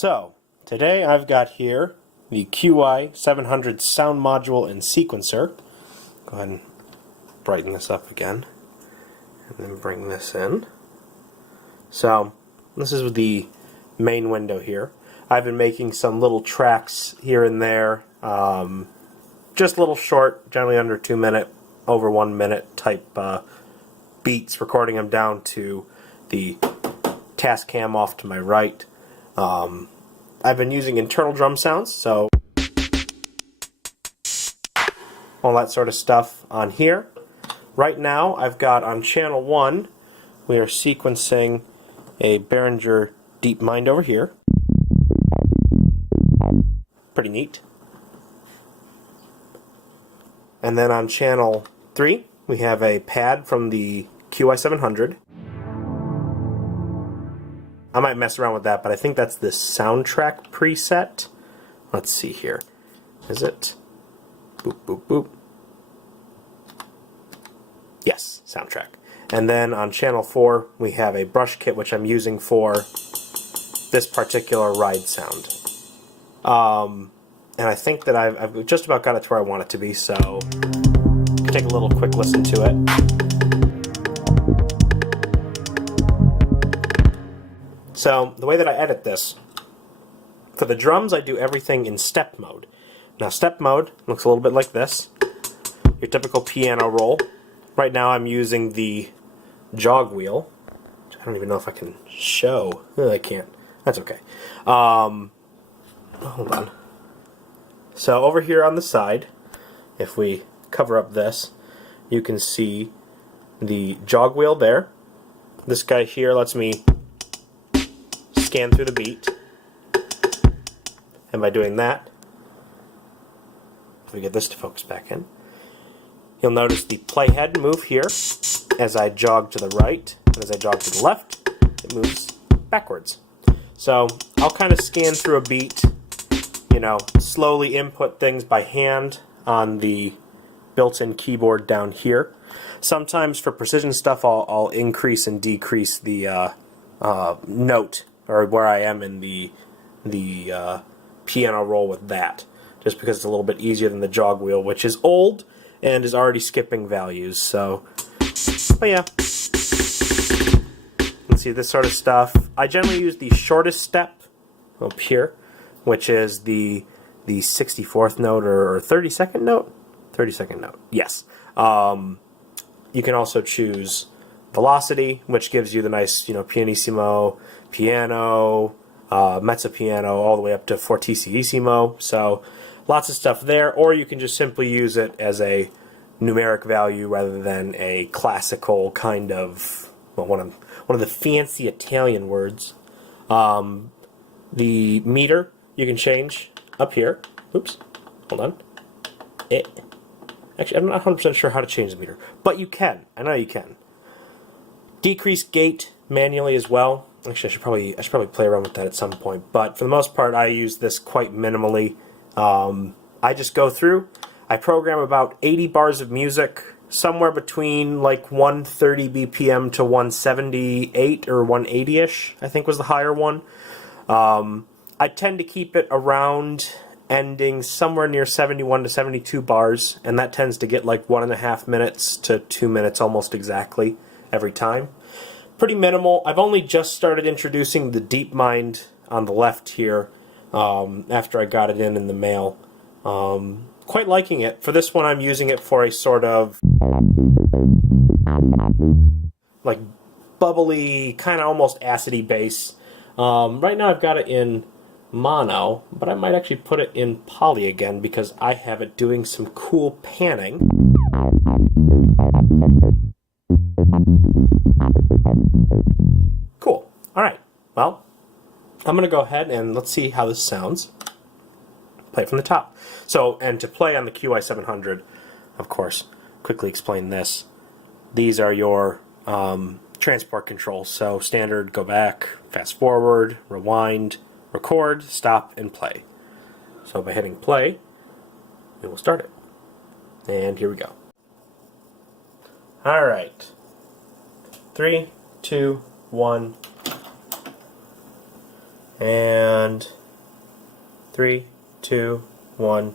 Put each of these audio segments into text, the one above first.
So, today I've got here the QY700 sound module and sequencer. Go ahead and brighten this up again, and then bring this in. So, this is the main window here. I've been making some little tracks here and there, just little short, generally under 2 minute, over 1 minute type beats, recording them down to the task cam off to my right. I've been using internal drum sounds, so all that sort of stuff on here. Right now I've got on channel 1, we are sequencing a Behringer Deepmind over here. Pretty neat. And then on channel 3 we have a pad from the QY700. I might mess around with that, but I think that's the soundtrack preset. Let's see here. Is it? Boop, boop, boop. Yes, soundtrack. And then on channel 4, we have a brush kit, which I'm using for this particular ride sound. And I think that I've just about got it to where I want it to be, so you can take a little quick listen to it. So, the way that I edit this, for the drums I do everything in step mode. Now step mode looks a little bit like this, your typical piano roll. Right now I'm using the jog wheel, which I don't even know if I can show. I can't. That's okay. Hold on. So over here on the side, if we cover up this, you can see the jog wheel there. This guy here lets me scan through the beat, and by doing that, if we get this to focus back in, you'll notice the playhead move here as I jog to the right, and as I jog to the left, it moves backwards. So I'll kind of scan through a beat, you know, slowly input things by hand on the built-in keyboard down here. Sometimes for precision stuff I'll increase and decrease the note, or where I am in the piano roll with that, just because it's a little bit easier than the jog wheel, which is old and is already skipping values. So, but yeah, let's see this sort of stuff. I generally use the shortest step up here, which is the 64th note or 32nd note. 32nd note, yes. You can also choose velocity, which gives you the nice, you know, pianissimo, piano, mezzo piano, all the way up to fortissimo. So lots of stuff there. Or you can just simply use it as a numeric value rather than a classical kind of, well, one of the fancy Italian words. The meter you can change up here. Oops, hold on. Actually, I'm not 100% sure how to change the meter, but you can. I know you can. Decrease gate manually as well. Actually, I should probably play around with that at some point. But for the most part, I use this quite minimally. I just go through. I program about 80 bars of music, somewhere between like 130 BPM to 178 or 180-ish, I think was the higher one. I tend to keep it around ending somewhere near 71 to 72 bars, and that tends to get like 1.5 minutes to 2 minutes almost exactly every time. Pretty minimal. I've only just started introducing the Deepmind on the left here after I got it in the mail. Quite liking it. For this one I'm using it for a sort of like bubbly, kind of almost acidy bass. Right now I've got it in mono, but I might actually put it in poly again because I have it doing some cool panning. Cool. Alright, well, I'm going to go ahead and let's see how this sounds. Play it from the top. So, and to play on the QY700, of course, quickly explain this. These are your transport controls. So standard, go back, fast forward, rewind, record, stop, and play. So by hitting play, we will start it. And here we go. Alright. 3, 2, 1. And 3, 2, 1.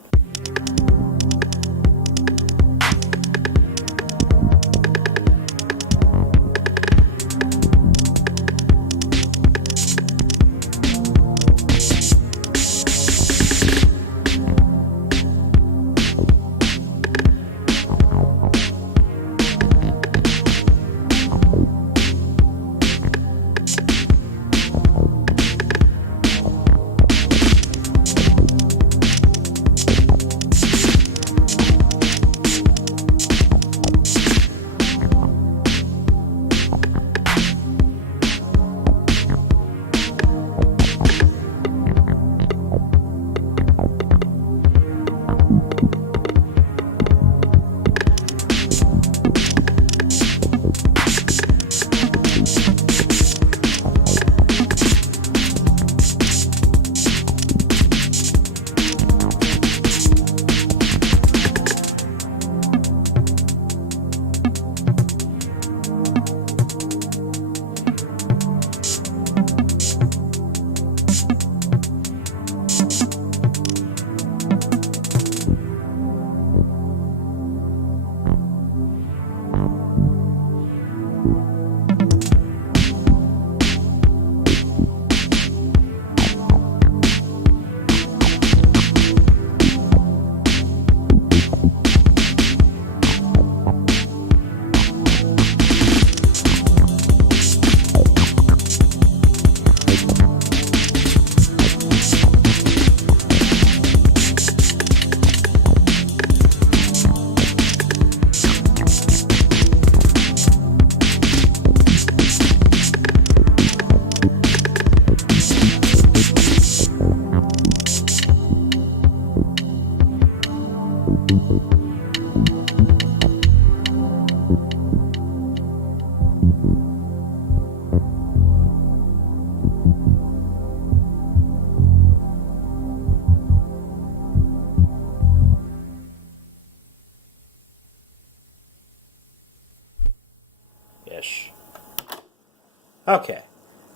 Okay.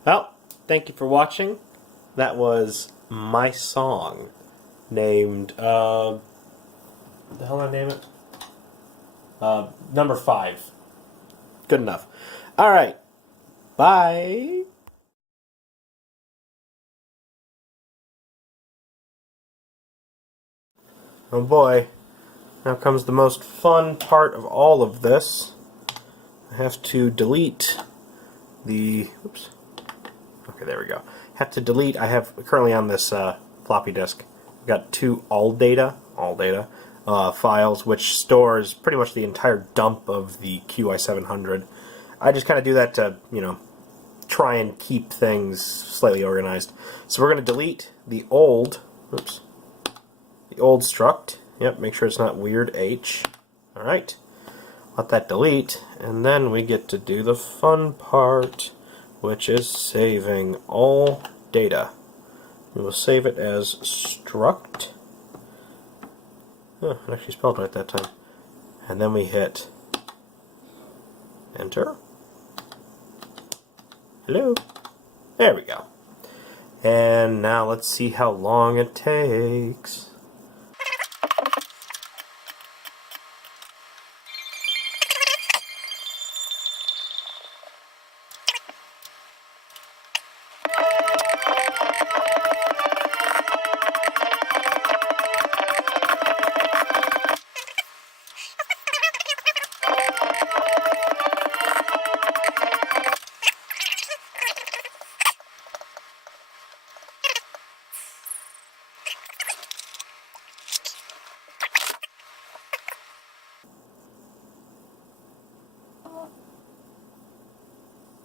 Well, thank you for watching. That was my song named, what the hell did I name it? Number 5. Good enough. Alright. Bye. Oh boy. Now comes the most fun part of all of this. I have to delete the... Oops. Okay, there we go. I have currently on this floppy disk, I've got 2 all data files, which stores pretty much the entire dump of the QY700. I just kind of do that to, try and keep things slightly organized. So we're going to delete the old, the old struct. Yep, make sure it's not weird H. Alright. Let that delete, and then we get to do the fun part, which is saving all data. We will save it as struct. Oh, it actually spelled right that time. And then we hit enter. Hello. There we go. And now let's see how long it takes.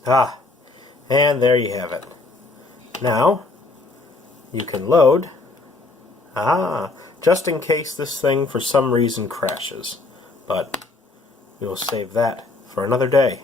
Ah, and there you have it. Now, you can load, just in case this thing for some reason crashes. But we will save that for another day.